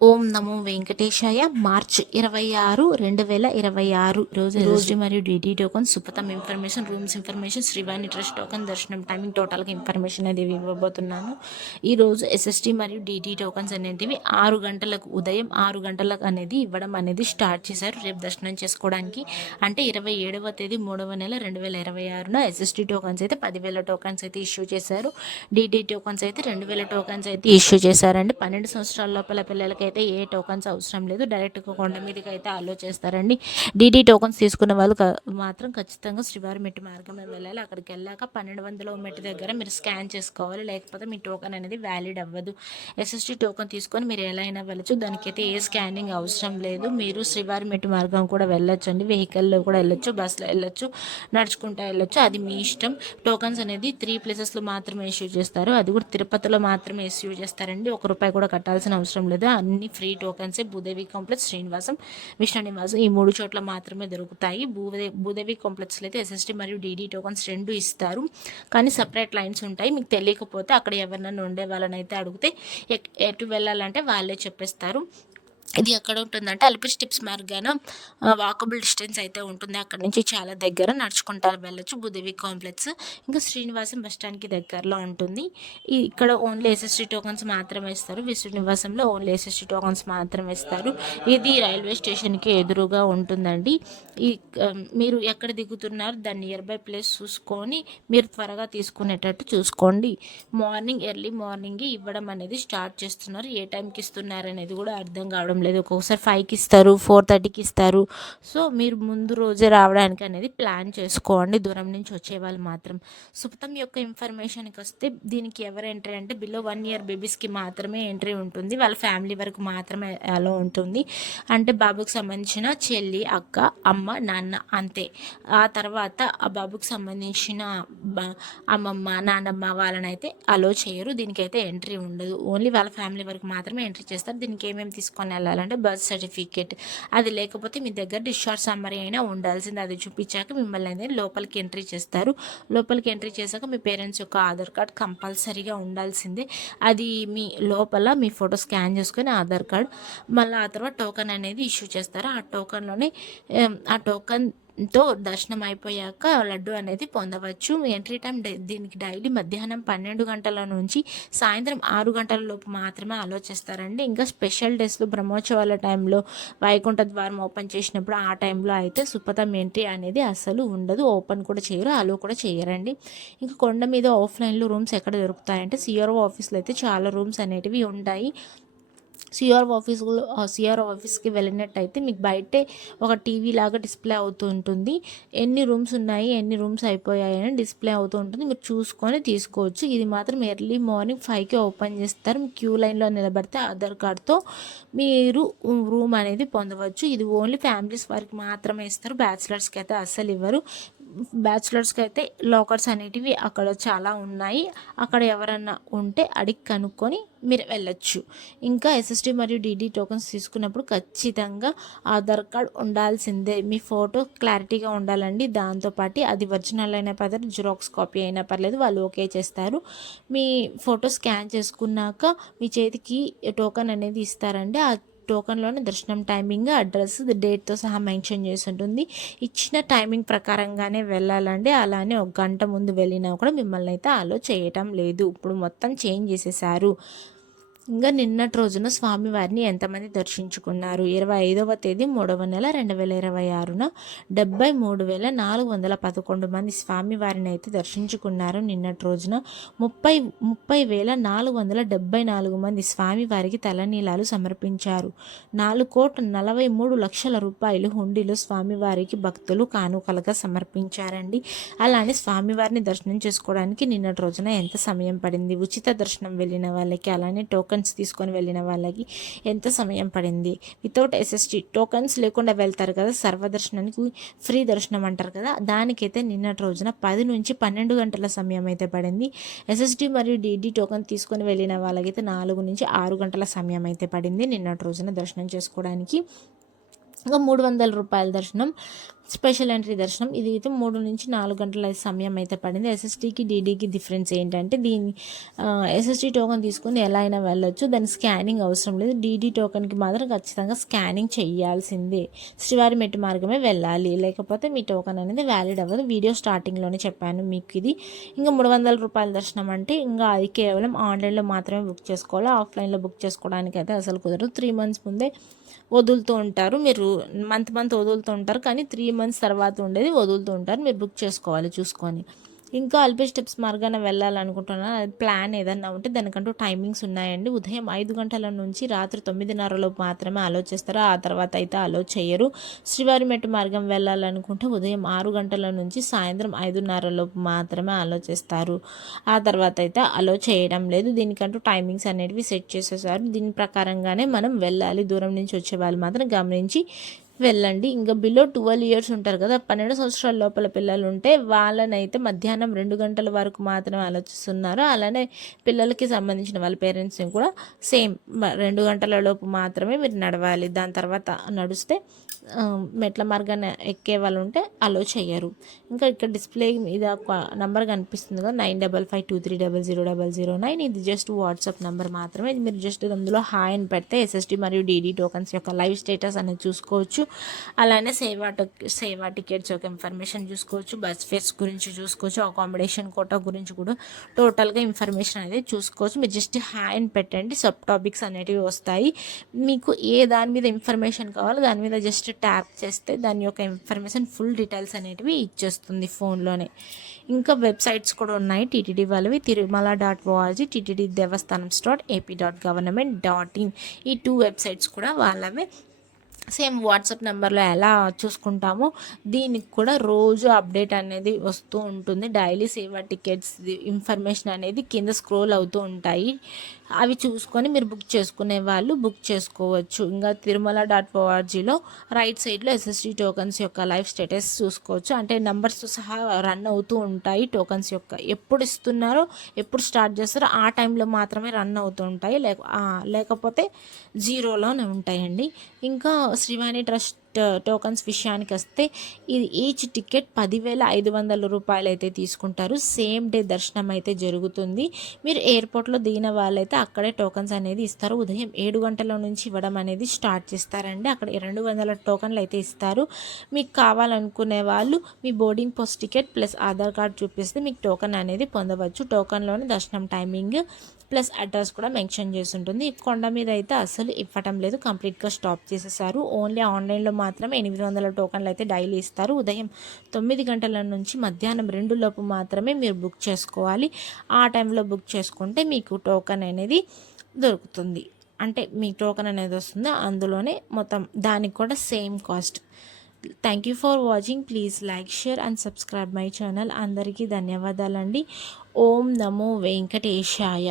ఓం నమో వెంకటేశాయ. March 26, 2026 రోజు మరియు DD token, Supatham information, rooms information, Srivani trust token, దర్శనం టైమింగ్, టోటల్గా ఇన్ఫర్మేషన్ అనేది ఇవ్వబోతున్నాను. ఈరోజు ఎస్ఎస్టీ మరియు డిడి టోకన్స్ అనేటివి 6 గంటలకు, ఉదయం 6 గంటలకు అనేది ఇవ్వడం అనేది స్టార్ట్ చేశారు రేపు దర్శనం చేసుకోవడానికి. అంటే 27వ తేదీ 3వ నెల 2026 ఎస్ఎస్టీ టోకన్స్ అయితే 10,000 టోకన్స్ అయితే ఇష్యూ చేశారు. డిడి టోకన్స్ అయితే 2,000 టోకన్స్ అయితే ఇష్యూ చేశారండి. 12 సంవత్సరాల లోపల పిల్లలకి అయితే ఏ టోకన్స్ అవసరం లేదు, డైరెక్ట్గా కొండ మీదకి అయితే అలో చేస్తారండి. డీడీ టోకన్స్ తీసుకున్న వాళ్ళు మాత్రం ఖచ్చితంగా శ్రీవారి మెట్టు మార్గమే వెళ్ళాలి. అక్కడికి వెళ్ళాక 1200 మెట్టు దగ్గర మీరు స్కాన్ చేసుకోవాలి, లేకపోతే మీ టోకన్ అనేది వ్యాలిడ్ అవ్వదు. ఎస్ఎస్టీ టోకన్ తీసుకొని మీరు ఎలా అయినా వెళ్ళచ్చు, దానికైతే ఏ స్కానింగ్ అవసరం లేదు. మీరు శ్రీవారి మెట్టు మార్గం కూడా వెళ్ళొచ్చు అండి, వెహికల్లో కూడా వెళ్ళొచ్చు, బస్సులో వెళ్ళొచ్చు, నడుచుకుంటూ వెళ్ళొచ్చు, అది మీ ఇష్టం. టోకన్స్ అనేది 3 ప్లేసెస్లో మాత్రమే ఇష్యూ చేస్తారు, అది కూడా తిరుపతిలో మాత్రమే ఇష్యూ చేస్తారండి. ₹1 కూడా కట్టాల్సిన అవసరం లేదు. అన్ని ఫ్రీ టోకన్సే. భూదేవి కాంప్లెక్స్, శ్రీనివాసం, విష్ణు నివాసం ఈ 3 చోట్ల మాత్రమే దొరుకుతాయి. భూదేవి కాంప్లెక్స్లో అయితే ఎస్ఎస్టీ మరియు డీడీ టోకన్స్ 2 ఇస్తారు, కానీ సపరేట్ లైన్స్ ఉంటాయి. మీకు తెలియకపోతే అక్కడ ఎవరినైనా ఉండే వాళ్ళని అయితే అడిగితే ఎటు వెళ్ళాలంటే వాళ్ళే చెప్పేస్తారు. ఇది ఎక్కడ ఉంటుందంటే అలిపిరి స్టెప్స్ మార్గాన వాకబుల్ డిస్టెన్స్ అయితే ఉంటుంది. అక్కడ నుంచి చాలా దగ్గర, నడుచుకుంటారు వెళ్ళొచ్చు. భూదేవి కాంప్లెక్స్ ఇంకా శ్రీనివాసం బస్ స్టాండ్కి దగ్గరలో ఉంటుంది. ఇక్కడ ఓన్లీ ఎస్ఎస్టీ టోకన్స్ మాత్రమే ఇస్తారు. విష్ణు నివాసంలో ఓన్లీ ఎస్ఎస్టీ టోకన్స్ మాత్రమే ఇస్తారు. ఇది రైల్వే స్టేషన్కి ఎదురుగా ఉంటుందండి. ఈ మీరు ఎక్కడ దిగుతున్నారు దాని నియర్ బై ప్లేస్ చూసుకొని మీరు త్వరగా తీసుకునేటట్టు చూసుకోండి. ఎర్లీ మార్నింగ్ ఇవ్వడం అనేది స్టార్ట్ చేస్తున్నారు. ఏ టైంకి ఇస్తున్నారు అనేది కూడా అర్థం కావడం లేదు. ఒక్కొక్కసారి 5కి ఇస్తారు, 4:30కి ఇస్తారు. సో మీరు ముందు రోజే రావడానికి అనేది ప్లాన్ చేసుకోండి, దూరం నుంచి వచ్చే వాళ్ళు మాత్రం. సుపథం యొక్క ఇన్ఫర్మేషన్కి వస్తే దీనికి ఎవరు ఎంట్రీ అంటే బిలో 1 ఇయర్ బేబీస్కి మాత్రమే ఎంట్రీ ఉంటుంది. వాళ్ళ ఫ్యామిలీ వరకు మాత్రమే అలా ఉంటుంది. అంటే బాబుకి సంబంధించిన చెల్లి, అక్క, అమ్మ, నాన్న అంతే. ఆ తర్వాత ఆ బాబుకి సంబంధించిన అమ్మమ్మ, నాన్నమ్మ వాళ్ళనైతే అలో చేయరు. దీనికైతే ఎంట్రీ ఉండదు. ఓన్లీ వాళ్ళ ఫ్యామిలీ వరకు మాత్రమే ఎంట్రీ చేస్తారు. దీనికి ఏమేమి తీసుకొని వెళ్ళాలంటే బర్త్ సర్టిఫికేట్, అది లేకపోతే మీ దగ్గర డిశ్చార్జ్ సమ్మరీ అయినా ఉండాల్సింది. అది చూపించాక మిమ్మల్ని అనేది లోపలికి ఎంట్రీ చేస్తారు. లోపలికి ఎంట్రీ చేశాక మీ పేరెంట్స్ యొక్క ఆధార్ కార్డ్ కంపల్సరీగా ఉండాల్సిందే. అది మీ లోపల మీ ఫోటో స్కాన్ చేసుకొని ఆధార్ కార్డ్, మళ్ళీ ఆ తర్వాత టోకన్ అనేది ఇష్యూ చేస్తారు. ఆ టోకన్లోనే ఆ టోకన్తో దర్శనం అయిపోయాక లడ్డు అనేది పొందవచ్చు. ఎంట్రీ టైం దీనికి డైలీ మధ్యాహ్నం 12 గంటల నుంచి సాయంత్రం 6 గంటల లోపు మాత్రమే ఆలోచిస్తారండి. ఇంకా స్పెషల్ డేస్లో బ్రహ్మోత్సవాల టైంలో వైకుంఠ ద్వారం ఓపెన్ చేసినప్పుడు ఆ టైంలో అయితే సుపథం ఎంట్రీ అనేది అసలు ఉండదు, ఓపెన్ కూడా చేయరు, అలో కూడా చేయరండి. ఇంకా కొండ మీద ఆఫ్లైన్లో రూమ్స్ ఎక్కడ దొరుకుతాయంటే సిఆర్ఓ ఆఫీస్లో అయితే చాలా రూమ్స్ అనేటివి ఉంటాయి. సిఆర్ఓ ఆఫీస్కి వెళ్ళినట్టయితే మీకు బయటే ఒక టీవీ లాగా డిస్ప్లే అవుతూ ఉంటుంది. ఎన్ని రూమ్స్ ఉన్నాయి, ఎన్ని రూమ్స్ అయిపోయాయి అని డిస్ప్లే అవుతూ ఉంటుంది. మీరు చూసుకొని తీసుకోవచ్చు. ఇది మాత్రం ఎర్లీ మార్నింగ్ 5కే ఓపెన్ చేస్తారు. క్యూ లైన్లో నిలబడితే ఆధార్ కార్డ్తో మీరు రూమ్ అనేది పొందవచ్చు. ఇది ఓన్లీ ఫ్యామిలీస్ వారికి మాత్రమే ఇస్తారు, బ్యాచిలర్స్కి అయితే అస్సలు ఇవ్వరు. బ్యాచిలర్స్కి అయితే లాకర్స్ అనేటివి అక్కడ చాలా ఉన్నాయి, అక్కడ ఎవరన్నా ఉంటే అడిగి కనుక్కొని మీరు వెళ్ళొచ్చు. ఇంకా ఎస్ఎస్టీ మరియు డీడీ టోకన్స్ తీసుకున్నప్పుడు ఖచ్చితంగా ఆధార్ కార్డ్ ఉండాల్సిందే. మీ ఫోటో క్లారిటీగా ఉండాలండి. దాంతోపాటు అది ఒరిజినల్ అయినా పర్లేదు, జిరాక్స్ కాపీ అయినా పర్లేదు, వాళ్ళు ఓకే చేస్తారు. మీ ఫోటో స్కాన్ చేసుకున్నాక మీ చేతికి టోకన్ అనేది ఇస్తారండి. ఆ టోకన్లోనే దర్శనం టైమింగ్, అడ్రస్, డేట్తో సహా మెన్షన్ చేసి ఉంటుంది. ఇచ్చిన టైమింగ్ ప్రకారంగానే వెళ్ళాలండి. అలానే 1 గంట ముందు వెళ్ళినా కూడా మిమ్మల్ని అయితే అలో చేయటం లేదు. ఇప్పుడు మొత్తం చేంజ్ చేసేసారు. ఇంకా నిన్నటి రోజున స్వామివారిని ఎంతమంది దర్శించుకున్నారు? 25వ తేదీ 3వ నెల 2026 73,411 మంది స్వామివారిని అయితే దర్శించుకున్నారు. నిన్నటి రోజున 30,474 మంది స్వామివారికి తలనీలాలు సమర్పించారు. 4,43,00,000 రూపాయలు హుండీలో స్వామివారికి భక్తులు కానుకలుగా సమర్పించారండి. అలానే స్వామివారిని దర్శనం చేసుకోవడానికి నిన్నటి రోజున ఎంత సమయం పడింది? ఉచిత దర్శనం వెళ్ళిన వాళ్ళకి, అలానే టోకన్స్ తీసుకొని వెళ్ళిన వాళ్ళకి ఎంత సమయం పడింది? వితౌట్ ఎస్ఎస్టీ టోకన్స్ లేకుండా వెళ్తారు కదా, సర్వదర్శనానికి ఫ్రీ దర్శనం అంటారు కదా, దానికైతే నిన్నటి రోజున 10 నుంచి 12 గంటల సమయం అయితే పడింది. ఎస్ఎస్టీ మరియు డీడీ టోకన్ తీసుకొని వెళ్ళిన వాళ్ళకైతే 4 నుంచి 6 గంటల సమయం అయితే పడింది నిన్నటి రోజున దర్శనం చేసుకోవడానికి. ఇంకా 300 రూపాయల దర్శనం స్పెషల్ ఎంట్రీ దర్శనం ఇది అయితే 3 నుంచి 4 గంటల సమయం అయితే పడింది. ఎస్ఎస్టీకి డీడీకి డిఫరెన్స్ ఏంటంటే దీని ఎస్ఎస్టీ టోకెన్ తీసుకుని ఎలా అయినా వెళ్ళొచ్చు, దాని స్కానింగ్ అవసరం లేదు. డీడీ టోకెన్కి మాత్రం ఖచ్చితంగా స్కానింగ్ చేయాల్సిందే. శ్రీవారి మెట్టు మార్గమే వెళ్ళాలి, లేకపోతే మీ టోకెన్ అనేది వ్యాలిడ్ అవ్వదు. వీడియో స్టార్టింగ్లోనే చెప్పాను మీకు ఇది. ఇంకా 300 రూపాయల దర్శనం అంటే ఇంకా అది కేవలం ఆన్లైన్లో మాత్రమే బుక్ చేసుకోవాలి. ఆఫ్లైన్లో బుక్ చేసుకోవడానికి అయితే అసలు కుదరదు. 3 months ముందే వదులుతూ ఉంటారు, మీరు మంత్ వదులుతూ ఉంటారు, కానీ 3 months తర్వాత ఉండేది వదులుతూ ఉంటారు. మీరు బుక్ చేసుకోవాలి చూసుకొని. ఇంకా అల్పే స్టెప్స్ మార్గాన వెళ్ళాలనుకుంటున్నాను, అది ప్లాన్ ఏదన్నా ఉంటే దానికంటూ టైమింగ్స్ ఉన్నాయండి. ఉదయం 5 గంటల నుంచి రాత్రి 9:30 లోపు మాత్రమే అలో చేస్తారు, ఆ తర్వాత అయితే అలో చేయరు. శ్రీవారి మెట్టు మార్గం వెళ్ళాలనుకుంటే ఉదయం 6 గంటల నుంచి సాయంత్రం 5:30 లోపు మాత్రమే అలో చేస్తారు, ఆ తర్వాత అయితే అలో చేయడం లేదు. దీనికంటూ టైమింగ్స్ అనేటివి సెట్ చేసేసారు, దీని ప్రకారంగానే మనం వెళ్ళాలి. దూరం నుంచి వచ్చే వాళ్ళు మాత్రం గమనించి వెళ్ళండి. ఇంకా బిలో 12 years ఉంటారు కదా, 12 సంవత్సరాల లోపల పిల్లలు ఉంటే వాళ్ళనైతే మధ్యాహ్నం 2 గంటల వరకు మాత్రమే ఆలోచిస్తున్నారు. అలానే పిల్లలకి సంబంధించిన వాళ్ళ పేరెంట్స్ని కూడా సేమ్ 2 గంటల లోపు మాత్రమే మీరు నడవాలి, దాని తర్వాత నడిస్తే మెట్ల మార్గాన్ని ఎక్కే వాళ్ళు ఉంటే అలో చేయరు. ఇంకా ఇక్కడ డిస్ప్లే మీద ఒక నంబర్ కనిపిస్తుంది కదా, 9552300009, ఇది జస్ట్ వాట్సాప్ నెంబర్ మాత్రమే. మీరు జస్ట్ అందులో హాయ్ అని పెడితే ఎస్ఎస్టీ మరియు డీడీ టోకన్స్ యొక్క లైవ్ స్టేటస్ అనేది చూసుకోవచ్చు. అలానే సేవా టికెట్స్ యొక్క ఇన్ఫర్మేషన్ చూసుకోవచ్చు, బస్ ఫేర్స్ గురించి చూసుకోవచ్చు, అకామిడేషన్ కోటా గురించి కూడా టోటల్గా ఇన్ఫర్మేషన్ అనేది చూసుకోవచ్చు. మీరు జస్ట్ హాయ్ అని పెట్టండి, సబ్ టాపిక్స్ అనేటివి వస్తాయి. మీకు ఏ దాని మీద ఇన్ఫర్మేషన్ కావాలో దాని మీద జస్ట్ ట్యాప్ చేస్తే దాని యొక్క ఇన్ఫర్మేషన్ ఫుల్ డీటెయిల్స్ అనేటివి ఇచ్చేస్తుంది ఫోన్లోనే. ఇంకా వెబ్సైట్స్ కూడా ఉన్నాయి టీటీడీ వాళ్ళవి, తిరుమల.org, టీటీడీ దేవస్థానం.ap.government.in, ఈ 2 వెబ్సైట్స్ కూడా వాళ్ళవే. సేమ్ వాట్సాప్ నెంబర్లో ఎలా చూసుకుంటామో దీనికి కూడా రోజు అప్డేట్ అనేది వస్తూ ఉంటుంది. డైలీ సేవా టికెట్స్ ఇన్ఫర్మేషన్ అనేది కింద స్క్రోల్ అవుతూ ఉంటాయి, అవి చూసుకొని మీరు బుక్ చేసుకునే వాళ్ళు బుక్ చేసుకోవచ్చు. ఇంకా తిరుమల.orgలో రైట్ సైడ్లో ఎస్ఎస్టీ టోకన్స్ యొక్క లైవ్ స్టేటస్ చూసుకోవచ్చు, అంటే నెంబర్స్ సహా రన్ అవుతూ ఉంటాయి. టోకన్స్ యొక్క ఎప్పుడు ఇస్తున్నారో ఎప్పుడు స్టార్ట్ చేస్తారో ఆ టైంలో మాత్రమే రన్ అవుతూ ఉంటాయి, లేకపోతే జీరోలోనే ఉంటాయండి. ఇంకా శ్రీవాణి ట్రస్ట్ టోకన్స్ విషయానికి వస్తే ఇది ఈచ్ టికెట్ 10,500 రూపాయలు అయితే తీసుకుంటారు. సేమ్ డే దర్శనం అయితే జరుగుతుంది. మీరు ఎయిర్పోర్ట్లో దిగిన వాళ్ళైతే అక్కడే టోకన్స్ అనేది ఇస్తారు. ఉదయం 7 గంటల నుంచి ఇవ్వడం అనేది స్టార్ట్ చేస్తారండి. అక్కడ 200 టోకన్లు అయితే ఇస్తారు. మీకు కావాలనుకునే వాళ్ళు మీ boarding pass ticket plus Aadhaar card చూపిస్తే మీకు టోకన్ అనేది పొందవచ్చు. టోకన్లోని దర్శనం టైమింగ్ ప్లస్ అడ్రస్ కూడా మెన్షన్ చేసి ఉంటుంది. కొండ మీద అయితే అసలు ఇవ్వటం లేదు, కంప్లీట్గా స్టాప్ చేసేసారు. ఓన్లీ ఆన్లైన్లో మాత్రమే 800 టోకన్లు అయితే డైలీ ఇస్తారు. ఉదయం 9 గంటల నుంచి మధ్యాహ్నం 2 లోపు మాత్రమే మీరు బుక్ చేసుకోవాలి. ఆ టైంలో బుక్ చేసుకుంటే మీకు టోకన్ అనేది దొరుకుతుంది, అంటే మీకు టోకన్ అనేది వస్తుంది. అందులోనే మొత్తం దానికి కూడా same cost. Thank you for watching. Please like, share and subscribe my channel. అందరికీ ధన్యవాదాలండి. ఓం నమో వెంకటేశాయ.